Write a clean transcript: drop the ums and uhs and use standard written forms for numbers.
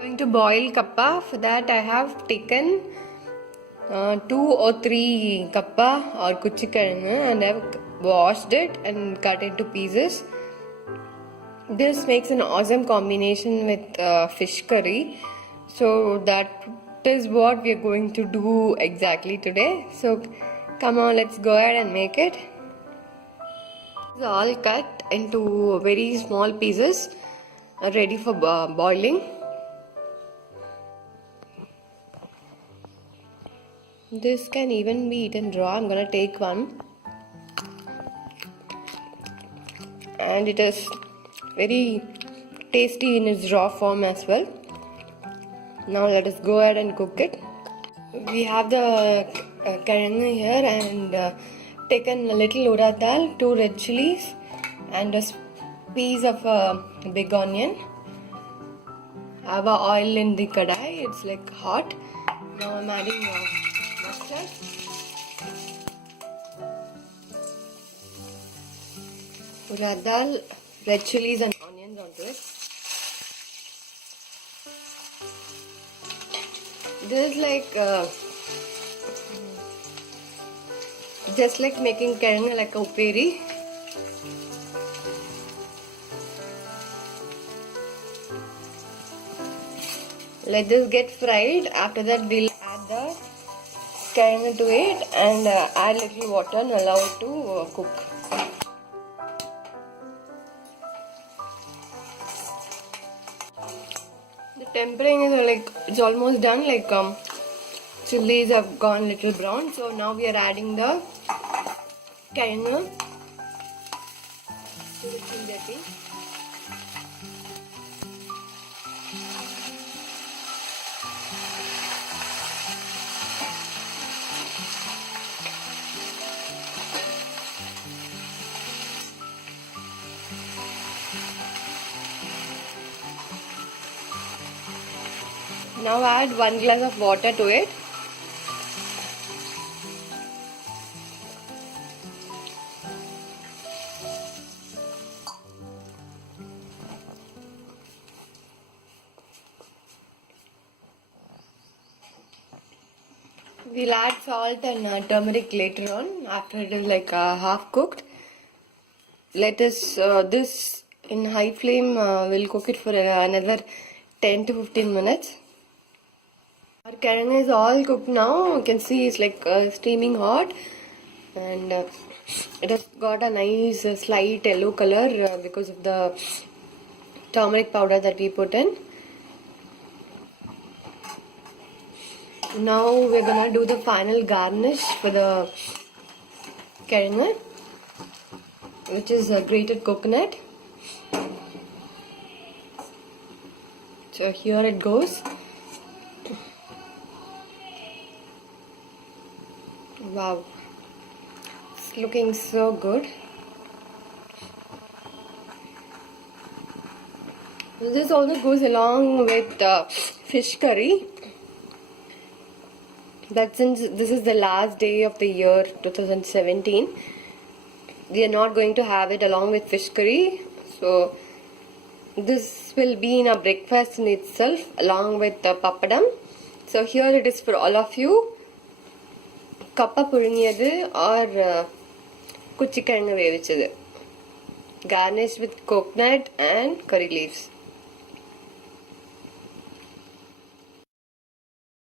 Going to boil kappa. For that I have taken 2 or 3 kappa or kuchi kilanghu and I've washed it and cut into pieces. This makes an awesome combination with fish curry. So that is what we are going to do exactly today. So come on, let's go ahead and make it. It's all cut into very small pieces, ready for boiling. This can even be eaten raw. I'm gonna take one, and it is very tasty in its raw form as well. Now let us go ahead and cook it. We have the kilanghu here and taken a little urad dal, 2 red chilies and a piece of big onion. I have oil in the kadai, it's like hot. Now I'm adding mustard, urad dal, red chilies and onions onto it. This is like just like making kilanghu like a uperi. Let this get fried. After that we'll add the kilanghu to it and add little water and allow it to cook. The tempering is like it's almost done. Like chilies have gone little brown. So now we are adding the kilanghu. Now add 1 glass of water to it. We'll add salt and turmeric later on after it is like half cooked. Let us this in high flame. We'll cook it for another 10 to 15 minutes. Our kilanghu is all cooked now. You can see it's like steaming hot and it has got a nice slight yellow color because of the turmeric powder that we put in. Now we're gonna do the final garnish for the kilanghu, which is grated coconut. So here it goes. Wow, it's looking so good. This also goes along with fish curry. But since this is the last day of the year 2017, we are not going to have it along with fish curry. So this will be in a breakfast in itself along with the papadam. So here it is for all of you. Kappa puruniyadu or kuchi kilanghu vevichadu, garnished with coconut and curry leaves.